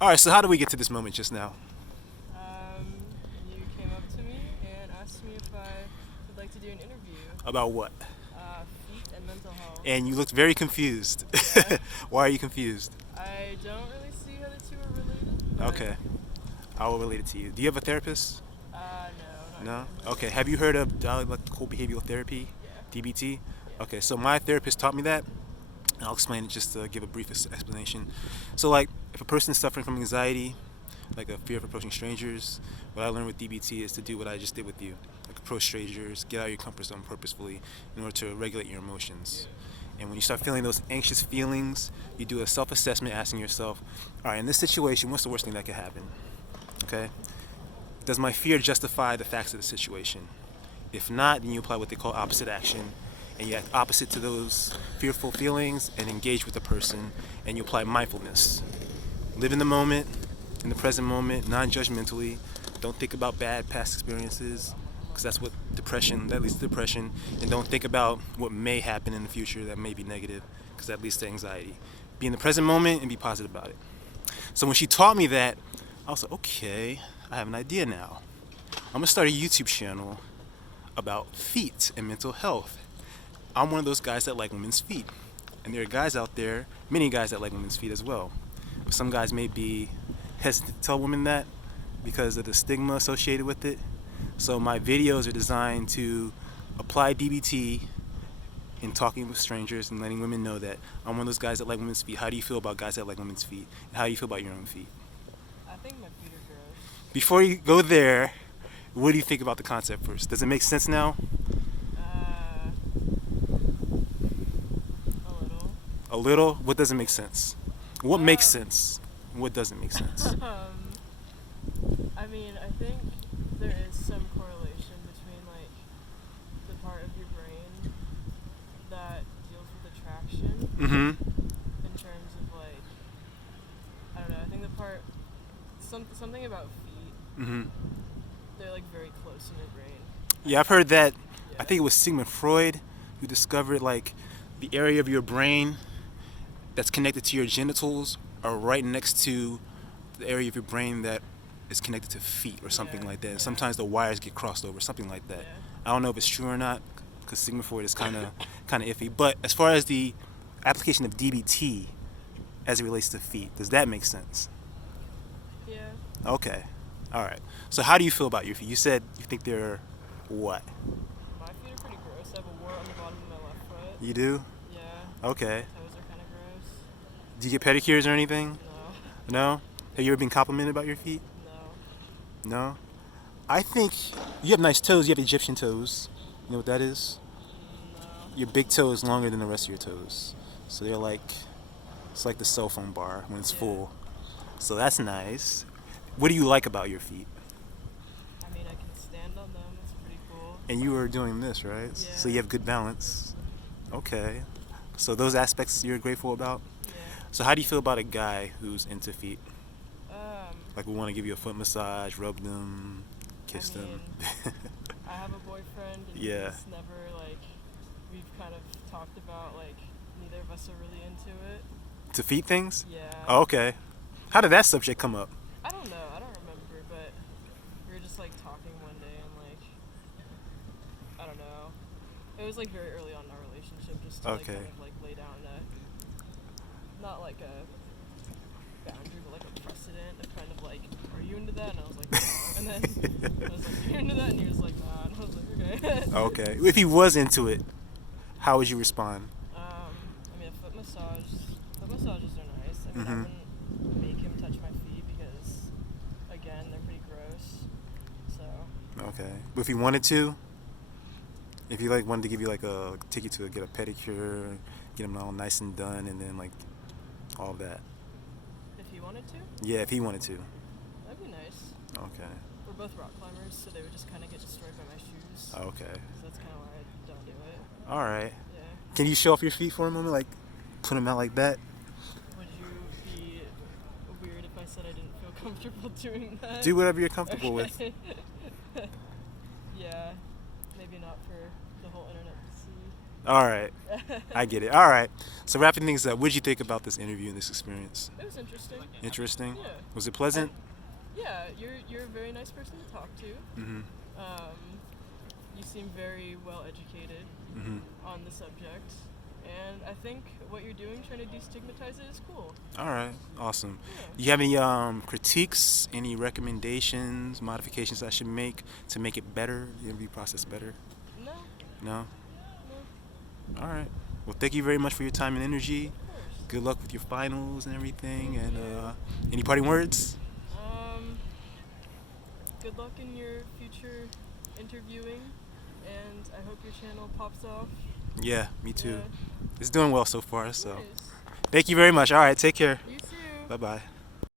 All right, so how do we get to this moment just now? Um, you came up to me and asked me if I would like to do an interview. About what? Feet and mental health. And you looked very confused. Yeah. Why are you confused? I don't really see how the two are related, but Okay, I will relate it to you. Do you have a therapist? no, not No? really. Okay, have you heard of dialectical behavioral therapy? Yeah, DBT? yeah. Okay, so my therapist taught me that. I'll explain it just to give a brief explanation. So, like, if a person is suffering from anxiety, like a fear of approaching strangers, what I learned with DBT is to do what I just did with you. Like, approach strangers, get out of your comfort zone purposefully in order to regulate your emotions. And when you start feeling those anxious feelings, you do a self assessment asking yourself, all right, in this situation, what's the worst thing that could happen? Okay? Does my fear justify the facts of the situation? If not, then you apply what they call opposite action, and you act opposite to those fearful feelings and engage with the person, and you apply mindfulness. Live in the moment, in the present moment, non-judgmentally. Don't think about bad past experiences, because that's what that leads to depression. And don't think about what may happen in the future that may be negative, because that leads to anxiety. Be in the present moment and be positive about it. So when she taught me that, I was like, okay, I have an idea now. I'm gonna start a YouTube channel about feet and mental health. I'm one of those guys that like women's feet. And there are guys out there, many guys that like women's feet as well. Some guys may be hesitant to tell women that because of the stigma associated with it. So my videos are designed to apply DBT in talking with strangers and letting women know that I'm one of those guys that like women's feet. How do you feel about guys that like women's feet? And how do you feel about your own feet? I think my feet are gross. Before you go there, what do you think about the concept first? Does it make sense now? Uh, a little. A little? What doesn't make sense? What makes Um, sense? What doesn't make sense? I mean, I think there is some correlation between like the part of your brain that deals with attraction Mm-hmm. in terms of like I don't know. I think the part something about feet. Mm-hmm. They're like very close in your brain. Yeah, I've heard that. I Yeah. think it was Sigmund Freud who discovered like the area of your brain that's connected to your genitals are right next to the area of your brain that is connected to feet or something Yeah. like that. And Yeah. sometimes the wires get crossed over, something like that. Yeah. I don't know if it's true or not because Sigmund Freud is kind of iffy. But as far as the application of DBT as it relates to feet, does that make sense? Yeah. Okay. All right. So how do you feel about your feet? You said you think they're what? My feet are pretty gross. I have a wart on the bottom of my left foot. You do? Yeah. Okay. My toes are kind of gross. Do you get pedicures or anything? No. No? Have you ever been complimented about your feet? No. No? I think you have nice toes. You have Egyptian toes. You know what that is? No. Your big toe is longer than the rest of your toes. So they're like, it's like the cell phone bar when it's Yeah. full. So that's nice. What do you like about your feet? I mean, I can stand on them. It's pretty cool. And you were doing this, right? So you Yeah. have good balance. Okay. So those aspects you're grateful about? Yeah. So how do you feel about a guy who's into feet? Um. Like we want to give you a foot massage, rub them, I kiss them. mean, I have a boyfriend, and Yeah. he's never like. We've kind of talked about like neither of us are really into it. To feet things? Yeah. Oh, okay. How did that subject come up? I don't know. I don't remember, but we were just like talking one day, and like I don't know. It was like very early on in our relationship, just to like Okay. kind of like lay down a not like a boundary, but like a precedent of kind of like, are you into that? And I was like, no. And then I was like, you're into that, and he was like, nah. And I was like, okay. Okay. If he was into it, how would you respond? I mean, foot massages are nice. I mean, I Mhm. wouldn't make him touch my feet because, again, they're pretty gross. So, Okay. But if he wanted to, if he like wanted to give you like take you to get a pedicure, get him all nice and done, and then like all that. if he wanted to, Yeah, if he wanted to. that'd be nice. Okay. We're both rock climbers, so they would just kind of get destroyed by my shoes. Okay. So that's kind of why I don't do it. All right. Yeah. Can you show off your feet for a moment? Like, put them out like that? Would you be weird if I said I didn't feel comfortable doing that? Do whatever you're comfortable with. Okay. Yeah. Maybe not for the whole internet to see. All right. I get it. All right. So wrapping things up, what did you think about this interview and this experience? It was interesting. Interesting. Yeah. Was it pleasant? Yeah, you're a very nice person to talk to. Mhm. You seem very well educated Mhm. on the subject, and I think what you're doing, trying to destigmatize it, is cool. All right. Awesome. Yeah. Do you have any critiques, any recommendations, modifications I should make to make it better, the interview process better? No, No. no, All right. Well, thank you very much for your time and energy. of course. Good luck with your finals and everything. Thank And you. any parting words? Um, Good luck in your future interviewing, and I hope your channel pops off. Yeah, me too. Yeah. It's doing well so far. So Nice. thank you very much. All right. Take care. You too. Bye bye.